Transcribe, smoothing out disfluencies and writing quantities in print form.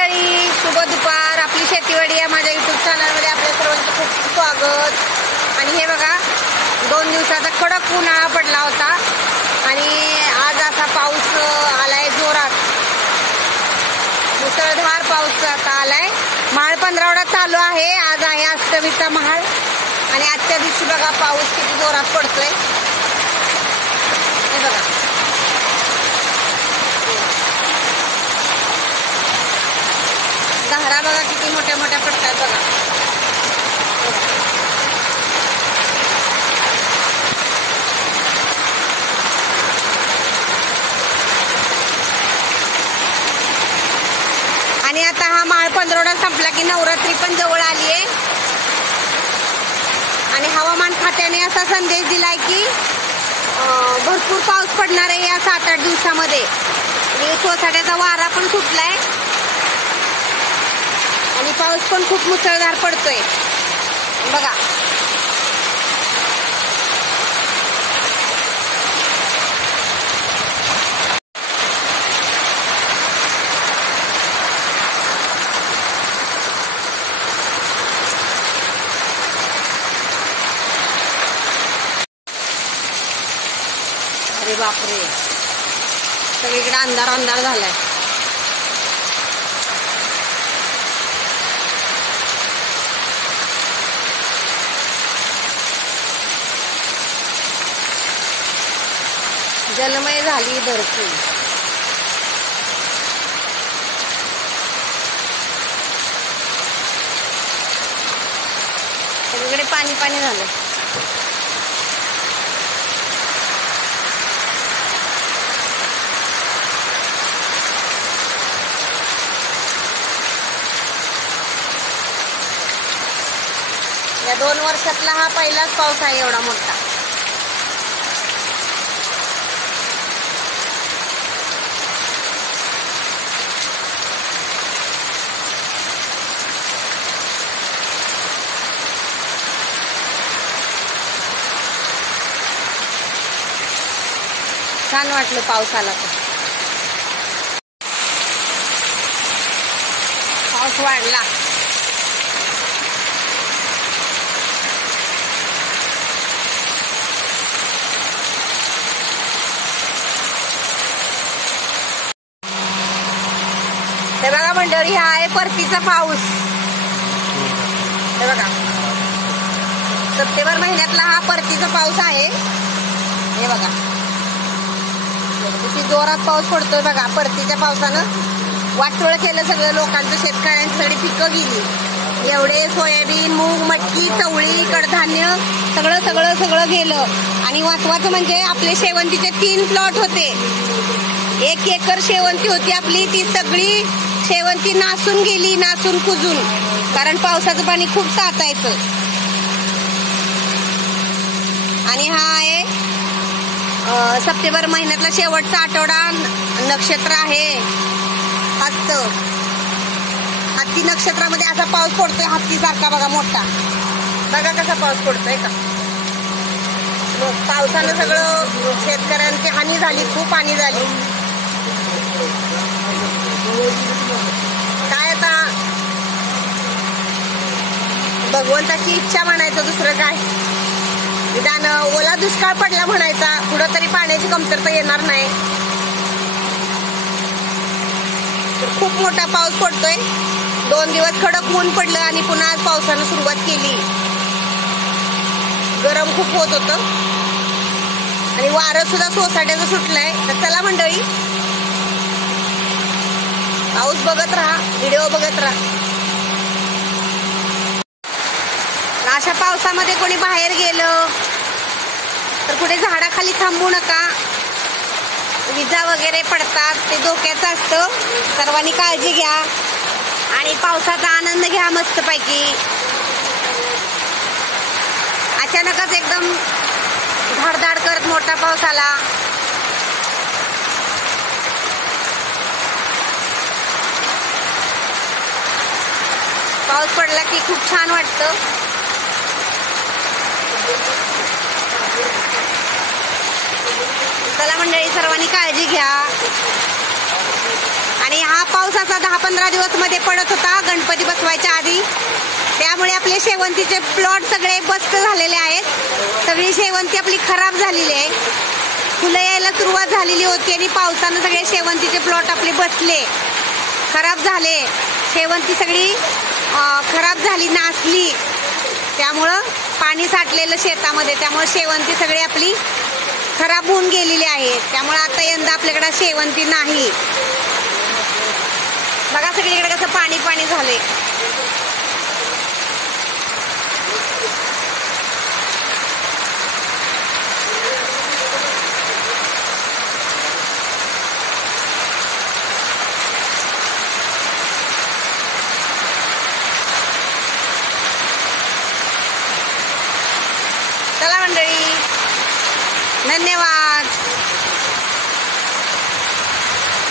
मंडळी, शुभ दुपार. आपली शेतीवाडी या माझ्या यूट्यूब चॅनलमध्ये आपल्या सर्वांचं खूप स्वागत. आणि हे बघा, 2 दिवसाचा कडक उन्हाळा पडला होता आणि आज असा पाऊस आलाय जोरात, मुसळधार पाऊस आता आलाय. महाळ पंधरवडा चालू आहे. आज आहे अष्टमीचा महाळ आणि आजच्या दिवशी बघा पाऊस किती जोरात पडतोय. हे बघा, धारा बघा किती मोठ्या मोठ्या पडतात बघा. आणि आता हा महाळ पंधरवडा संपला की नवरात्री पण जवळ आली आहे आणि हवामान खात्याने असा संदेश दिलाय की भरपूर पाऊस पडणार आहे या 7-8 दिवसामध्ये. आणि सोसाट्याचा वारा पण सुटलाय आणि पाऊस पण खूप मुसळधार पडतोय बघा. अरे बापरे, सगळीकडे अंधार अंधार झालाय. जलमय झाली धरती. सगळीकडे पाणी पाणी झालं. या 2 वर्षातला हा पहिलाच पाऊस आहे एवढा मोठा. छान वाटलं पाऊस आला तर. पाऊस वाढला. हे बघा मंडळी, हा आहे परतीचा पाऊस. हे बघा, सप्टेंबर महिन्यातला हा परतीचा पाऊस आहे. हे बघा किती जोरात पाऊस पडतोय बघा. परतीच्या पावसानं वाटोळ केलं सगळं लोकांचं. शेतकऱ्यांची सगळी पिकं गेली. एवढे सोयाबीन, मूग, मटकी, चवळी, कडधान्य सगळं सगळं सगळं गेलं. आणि वाचवाचं म्हणजे आपले शेवंतीचे 3 प्लॉट होते. 1 एकर शेवंती होती आपली. ती सगळी शेवंती नासून गेली, नासून कुजून. कारण पावसाचं पाणी खूप साचायचं. आणि हा आहे सप्टेंबर महिन्यातला शेवटचा आठवडा. नक्षत्र आहे हस्त. हत्ती नक्षत्रामध्ये असा पाऊस पडतोय, हत्तीसारखा बघा मोठा. बघा कसा पाऊस पडतोय का. पावसानं सगळं शेतकऱ्यांची हानी झाली, खूप हानी झाली. काय आता भगवंताची इच्छा म्हणायचं, दुसरं काय. निदान ओला दुष्काळ पडला म्हणायचा, पुढं तरी पाण्याची कमतरता येणार नाही. खूप मोठा पाऊस पडतोय. 2 दिवस कडक ऊन पडलं आणि पुन्हा आज पावसानं सुरुवात केली. गरम खूप होत होतं आणि वारं सुद्धा सोसाट्याचं सुटलंय. तर चला मंडळी, पाऊस बघत राहा, व्हिडिओ बघत राहा. अशा पावसामध्ये कोणी बाहेर गेलं तर कुठे झाडाखाली थांबू नका. विजा वगैरे पडतात, ते धोक्याचं असतं. सर्वांनी काळजी घ्या आणि पावसाचा आनंद घ्या मस्तपैकी. अचानकच एकदम धाडधाड करत मोठा पाऊस आला. पाऊस पडला की खूप छान वाटतं. चला मंडळी, सर्वांनी काळजी घ्या. आणि हा हा पाऊस असा 10-15 दिवस मध्ये पडत होता गणपती बसवायच्या आधी, त्यामुळे आपले शेवंतीचे प्लॉट सगळे बस्ट झालेले आहेत. सगळी शेवंती आपली खराब झालेली आहे. फुलं यायला सुरुवात झालेली होती आणि पावसानं सगळे शेवंतीचे प्लॉट आपले बसले, खराब झाले. शेवंती सगळी खराब झाली, नासली. त्यामुळं पाणी साठलेलं शेतामध्ये, त्यामुळे शेवंती सगळी आपली खराब होऊन गेलेली आहे. त्यामुळे आता यंदा आपल्याकडे शेवंती नाही. बघा सगळीकडे कसं पाणी पाणी झाले.